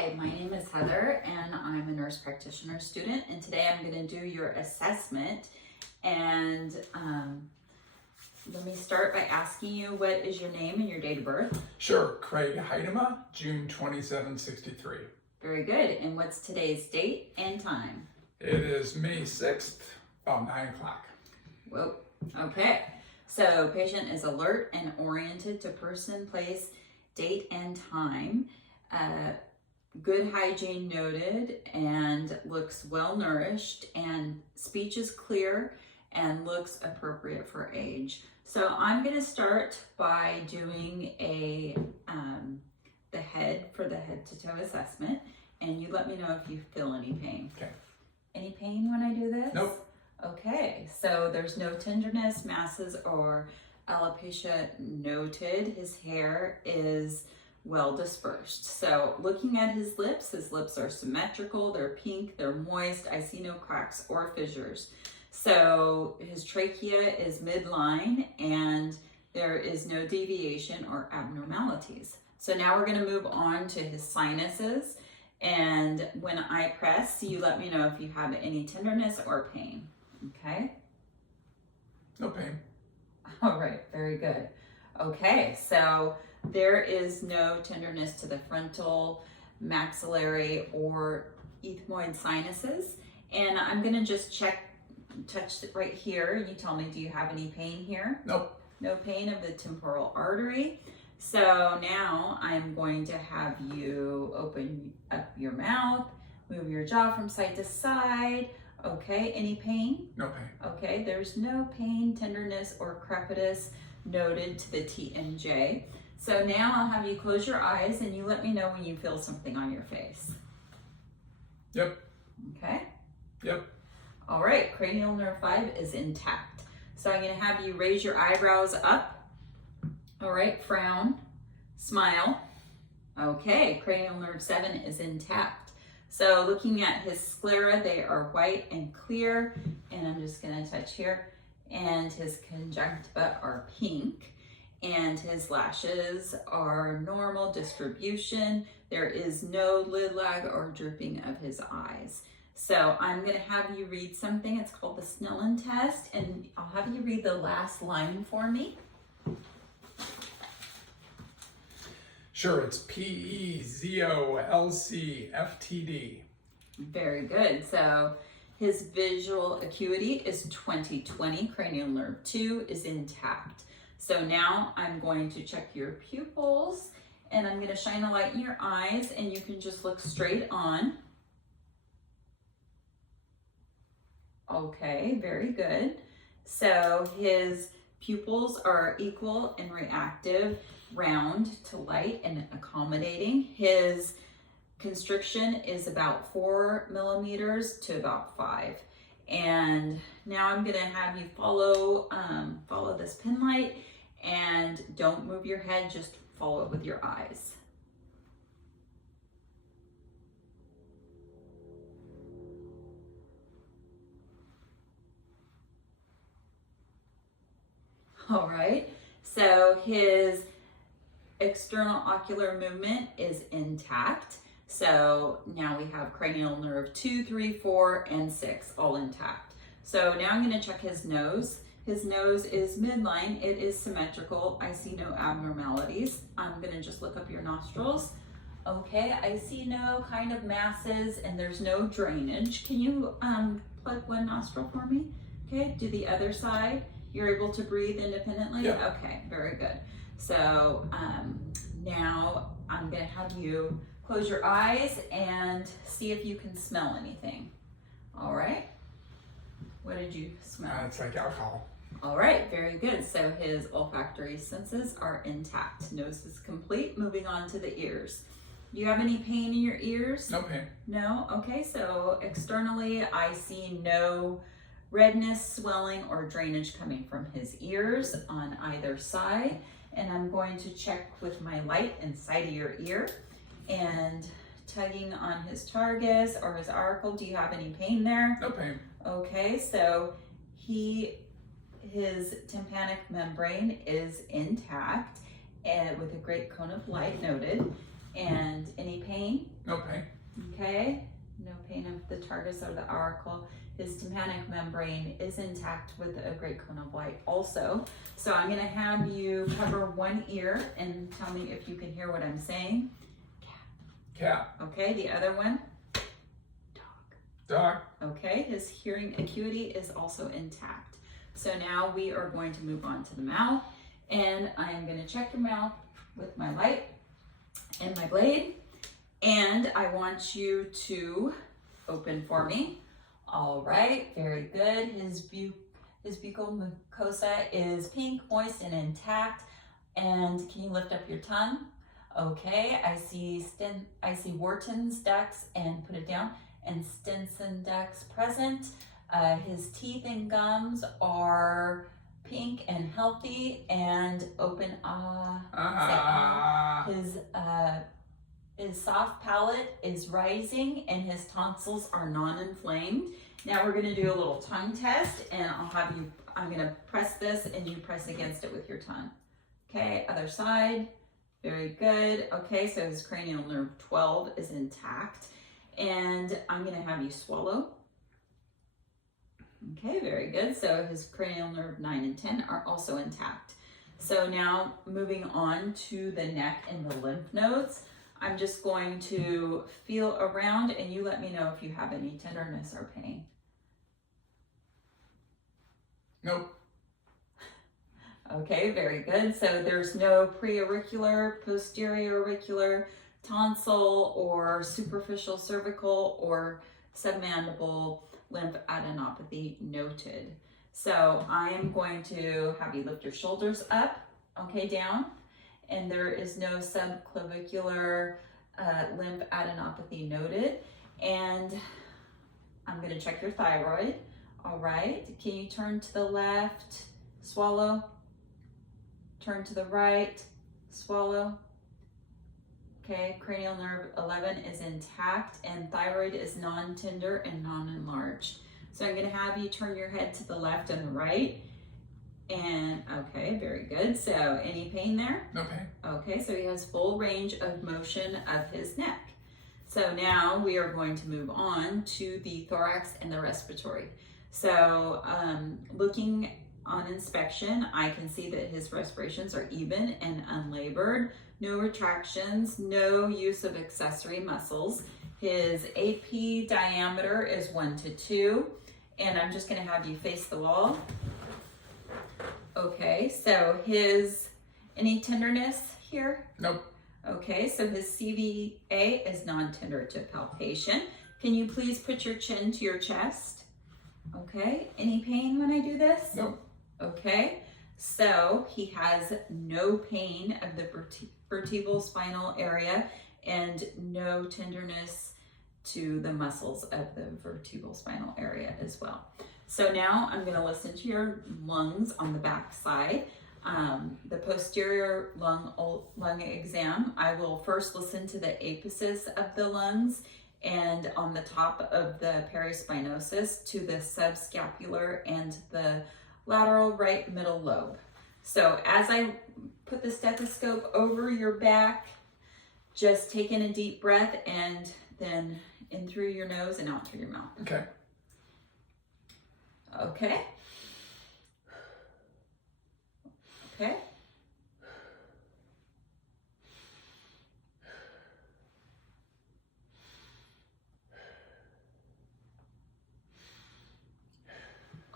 Hi, my name is Heather and I'm a nurse practitioner student, and today I'm going to do your assessment. And let me start by asking you, what is your name and your date of birth? Sure. Craig Heidema, June 2763. Very good. And what's today's date and time? It is May 6th, about 9 o'clock. Whoa. Okay. So patient is alert and oriented to person, place, date, and time. Good hygiene noted, and looks well nourished, and speech is clear and looks appropriate for age. So I'm going to start by doing the head to toe assessment, and you let me know if you feel any pain. Okay. Any pain when I do this? Nope. Okay, so there's no tenderness, masses, or alopecia noted. His hair is well dispersed. So looking at his lips are symmetrical, they're pink, they're moist. I see no cracks or fissures. So his trachea is midline and there is no deviation or abnormalities. So now we're going to move on to his sinuses, and when I press, you let me know if you have any tenderness or pain. Okay? No pain. All right, very good. Okay, so there is no tenderness to the frontal, maxillary, or ethmoid sinuses. And I'm gonna just touch it right here, and you tell me, do you have any pain here? Nope. No pain of the temporal artery. So now I'm going to have you open up your mouth, move your jaw from side to side. Okay, any pain? No pain. Okay, there's no pain, tenderness, or crepitus noted to the TMJ. So now I'll have you close your eyes and you let me know when you feel something on your face. Yep. Okay? Yep. All right, cranial nerve 5 is intact. So I'm going to have you raise your eyebrows up. All right, frown, smile. Okay, cranial nerve 7 is intact. So looking at his sclera, they are white and clear, and I'm just going to touch here. And his conjunctiva are pink, and his lashes are normal distribution. There is no lid lag or drooping of his eyes. So I'm going to have you read something. It's called the Snellen test, and I'll have you read the last line for me. Sure, it's PEZOLCFTD. Very good. So his visual acuity is 20/20. Cranial nerve 2 is intact. So now I'm going to check your pupils, and I'm going to shine a light in your eyes, and you can just look straight on. Okay, very good. So his pupils are equal and reactive, round to light and accommodating. His constriction is about 4 millimeters to about 5. And now I'm gonna have you follow this pin light, and don't move your head, just follow it with your eyes. All right, so his external ocular movement is intact. So now we have cranial nerve 2, 3, 4, and 6 all intact. So now I'm going to check his nose. His nose is midline. It is symmetrical. I see no abnormalities. I'm going to just look up your nostrils. Okay, I see no kind of masses, and there's no drainage. Can you plug one nostril for me? Okay, do the other side. You're able to breathe independently? Yeah. Okay, very good. So now I'm going to have you close your eyes and see if you can smell anything. All right. What did you smell? It's like alcohol. All right, very good. So his olfactory senses are intact. Nose is complete. Moving on to the ears. Do you have any pain in your ears? No pain. No? Okay, so externally I see no redness, swelling, or drainage coming from his ears on either side. And I'm going to check with my light inside of your ear and tugging on his targus or his auricle. Do you have any pain there? No pain. Okay, so his tympanic membrane is intact and with a great cone of light noted. And any pain? No pain. Okay, no pain of the targus or the auricle. His tympanic membrane is intact with a great cone of light also. So I'm gonna have you cover one ear and tell me if you can hear what I'm saying. Cat. Okay, the other one? Dog. Okay, his hearing acuity is also intact. So now we are going to move on to the mouth, and I am gonna check your mouth with my light and my blade, and I want you to open for me. All right, very good. His buccal mucosa is pink, moist, and intact. And can you lift up your tongue? Okay, I see Wharton's ducts, and put it down, and Stinson ducts present. His teeth and gums are pink and healthy and open. His soft palate is rising, and his tonsils are non-inflamed. Now we're gonna do a little tongue test, and I'm gonna press this and you press against it with your tongue. Okay, other side, very good. Okay, so his cranial nerve 12 is intact, and I'm gonna have you swallow. Okay, very good. So his cranial nerve 9 and 10 are also intact. So now moving on to the neck and the lymph nodes. I'm just going to feel around, and you let me know if you have any tenderness or pain. Nope. Okay, very good. So there's no preauricular, posterior auricular, tonsil, or superficial cervical or submandible lymphadenopathy noted. So I am going to have you lift your shoulders up, okay, down. And there is no subclavicular lymphadenopathy noted. And I'm gonna check your thyroid. All right, can you turn to the left, swallow? Turn to the right, swallow. Okay, cranial nerve 11 is intact, and thyroid is non-tender and non-enlarged. So I'm gonna have you turn your head to the left and the right. And okay, very good. So any pain there? No pain. Okay, so he has full range of motion of his neck. So now we are going to move on to the thorax and the respiratory. So looking on inspection, I can see that his respirations are even and unlabored, no retractions, no use of accessory muscles. His AP diameter is 1 to 2, and I'm just gonna have you face the wall. Okay, so any tenderness here? Nope. Okay, so his CVA is non-tender to palpation. Can you please put your chin to your chest? Okay, any pain when I do this? Nope. Okay, so he has no pain of the vertebral spinal area and no tenderness to the muscles of the vertebral spinal area as well. So now I'm going to listen to your lungs on the back side. The posterior lung exam, I will first listen to the apices of the lungs, and on the top of the perispinosus to the subscapular and the lateral right middle lobe. So as I put the stethoscope over your back, just take in a deep breath and then in through your nose and out through your mouth. Okay. Okay. Okay.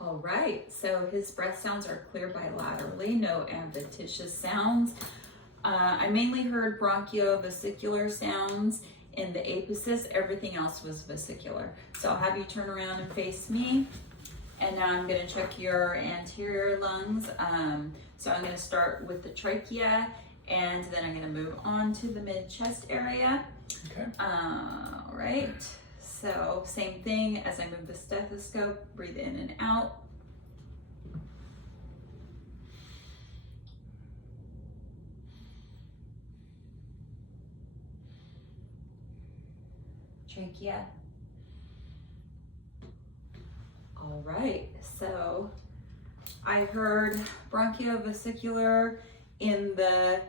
All right, so his breath sounds are clear bilaterally, no adventitious sounds. I mainly heard bronchiovesicular sounds in the apices. Everything else was vesicular. So I'll have you turn around and face me. And now I'm gonna check your anterior lungs. So I'm gonna start with the trachea, and then I'm gonna move on to the mid-chest area. Okay. All right, so same thing as I move the stethoscope, breathe in and out. Trachea. All right, so I heard bronchiovesicular in the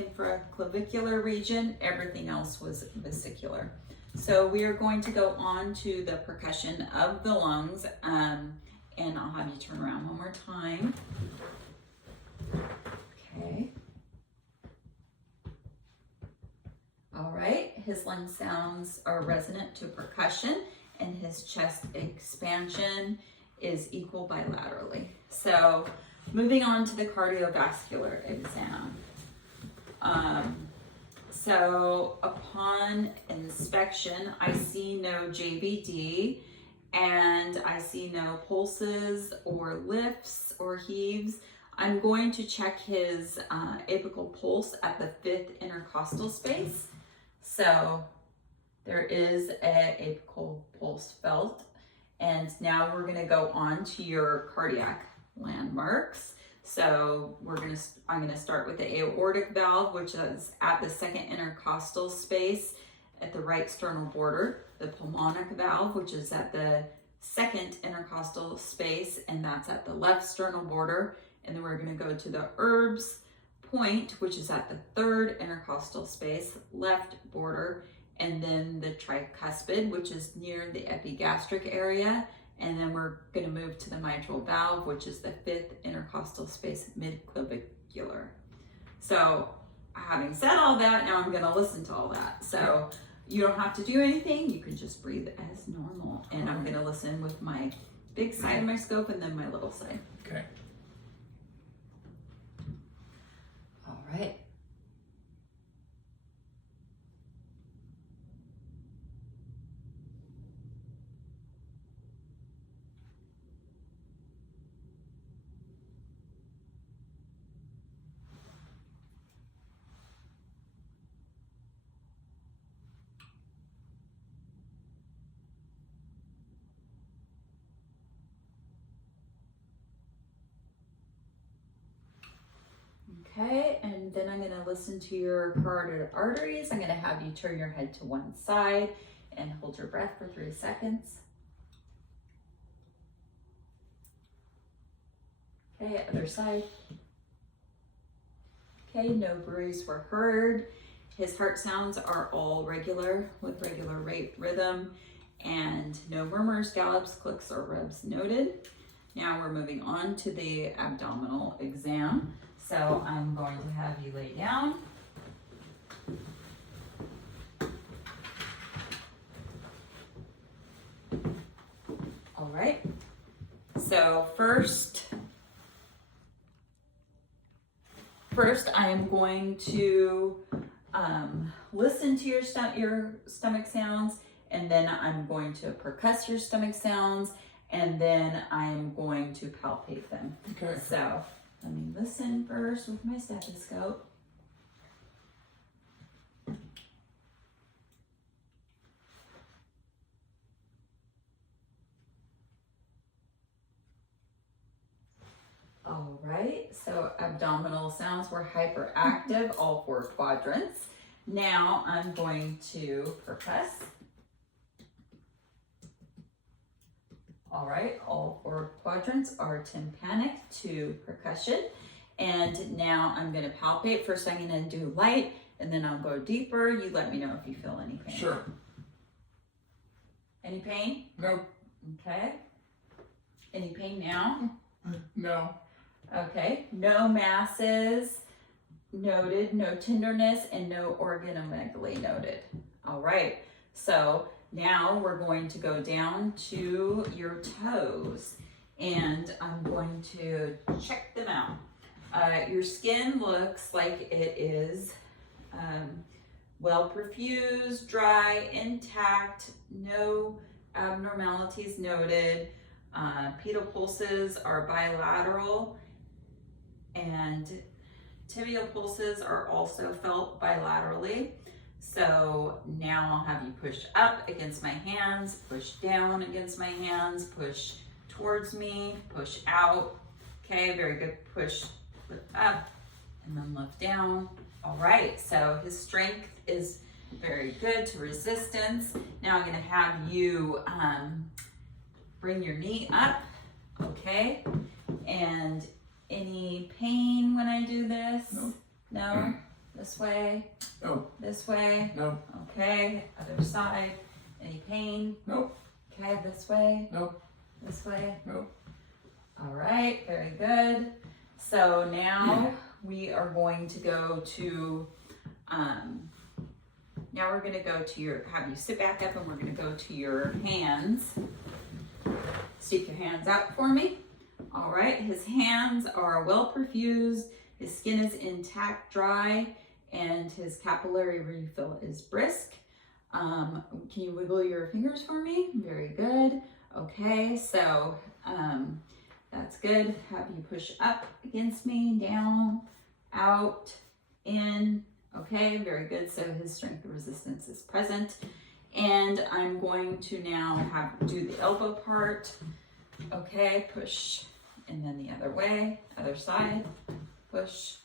infraclavicular region. Everything else was vesicular. So we are going to go on to the percussion of the lungs, and I'll have you turn around one more time. Okay. All right, his lung sounds are resonant to percussion, and his chest expansion is equal bilaterally. So moving on to the cardiovascular exam. So upon inspection, I see no JVD, and I see no pulses or lifts or heaves. I'm going to check his apical pulse at the 5th intercostal space. So there is an apical pulse felt. And now we're gonna go on to your cardiac landmarks. So I'm gonna start with the aortic valve, which is at the 2nd intercostal space at the right sternal border. The pulmonic valve, which is at the 2nd intercostal space, and that's at the left sternal border. And then we're gonna go to the Erb's point, which is at the 3rd intercostal space, left border. And then the tricuspid, which is near the epigastric area. And then we're gonna move to the mitral valve, which is the 5th intercostal space, midclavicular. So having said all that, now I'm gonna listen to all that. So you don't have to do anything, you can just breathe as normal. And I'm gonna listen with my big side of my scope and then my little side. Okay. All right. Okay, and then I'm gonna listen to your carotid arteries. I'm gonna have you turn your head to one side and hold your breath for 3 seconds. Okay, other side. Okay, no bruise were heard. His heart sounds are all regular with regular rate rhythm, and no murmurs, gallops, clicks, or rubs noted. Now we're moving on to the abdominal exam. So I'm going to have you lay down. All right. So first I am going to listen to your stomach sounds, and then I'm going to percuss your stomach sounds, and then I'm going to palpate them. Okay. So let me listen first with my stethoscope. All right, so abdominal sounds were hyperactive, all 4 quadrants. Now I'm going to percuss. All right, all 4 quadrants are tympanic to percussion. And now I'm gonna palpate. First I'm gonna do light, and then I'll go deeper. You let me know if you feel any pain. Sure. Any pain? Nope. Okay. Any pain now? No. Okay, no masses noted, no tenderness, and no organomegaly noted. All right, so now we're going to go down to your toes, and I'm going to check them out. Your skin looks like it is well perfused, dry, intact, no abnormalities noted. Pedal pulses are bilateral, and tibial pulses are also felt bilaterally. So now I'll have you push up against my hands, push down against my hands, push towards me, push out. Okay, very good. Push, lift up, and then lift down. All right, so his strength is very good to resistance. Now I'm gonna have you bring your knee up, okay? And any pain when I do this? No. No? This way. No. This way. No. Okay. Other side. Any pain? No. Okay. This way. No. This way. No. All right. Very good. So now we are going to go to, now we're going to go to your, have you sit back up and we're going to go to your hands. Stick your hands out for me. All right. His hands are well perfused. His skin is intact, dry, and his capillary refill is brisk. Can you wiggle your fingers for me? Very good. Okay, so that's good. Have you push up against me, down, out, in. Okay, very good. So his strength of resistance is present. And I'm going to now do the elbow part. Okay, push, and then the other way, other side, push.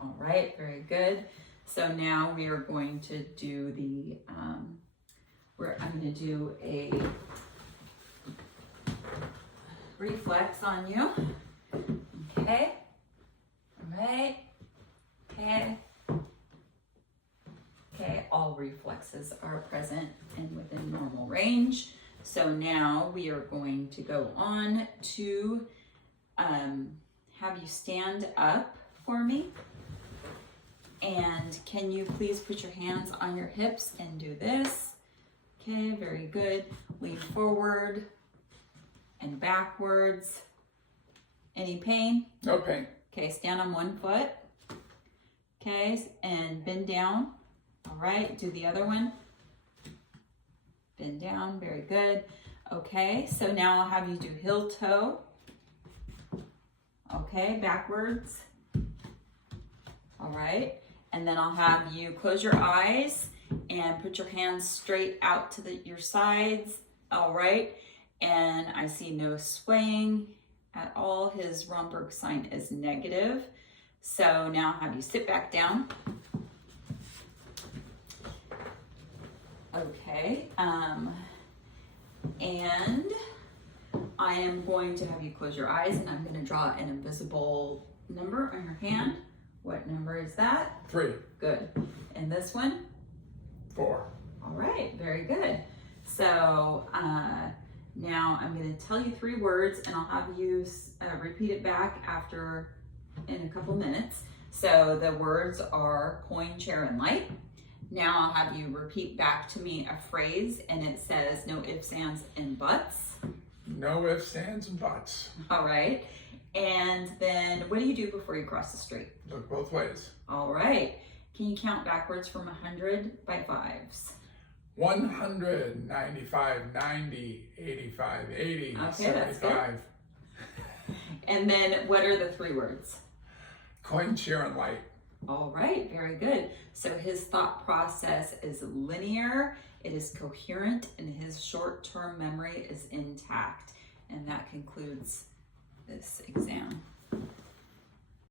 All right, very good. So now we are going to do the, I'm going to do a reflex on you. Okay, all right, okay. Okay, all reflexes are present and within normal range. So now we are going to go on to have you stand up for me. And can you please put your hands on your hips and do this? Okay, very good. Lean forward and backwards. Any pain? No pain. Okay, stand on one foot. Okay, and bend down. All right, do the other one. Bend down, very good. Okay, so now I'll have you do heel toe. Okay, backwards. All right, and then I'll have you close your eyes and put your hands straight out to your sides. All right, and I see no swaying at all. His Romberg sign is negative. So now I'll have you sit back down. Okay, and I am going to have you close your eyes and I'm going to draw an invisible number on your hand. What number is that? 3. Good. And this one? 4. All right, very good. So now I'm going to tell you 3 words and I'll have you repeat it back after in a couple minutes. So the words are coin, chair, and light. Now I'll have you repeat back to me a phrase and it says no ifs, ands, and buts. No ifs, ands, and buts. All right. And then what do you do before you cross the street? Look both ways. All right. Can you count backwards from 100 by 5s? 100, 95, 90, 85, 80, Okay, 75. that's good. And then what are the 3 words? Coin, chair, and light. All right, very good. So his thought process is linear, it is coherent, and his short-term memory is intact. And that concludes this exam.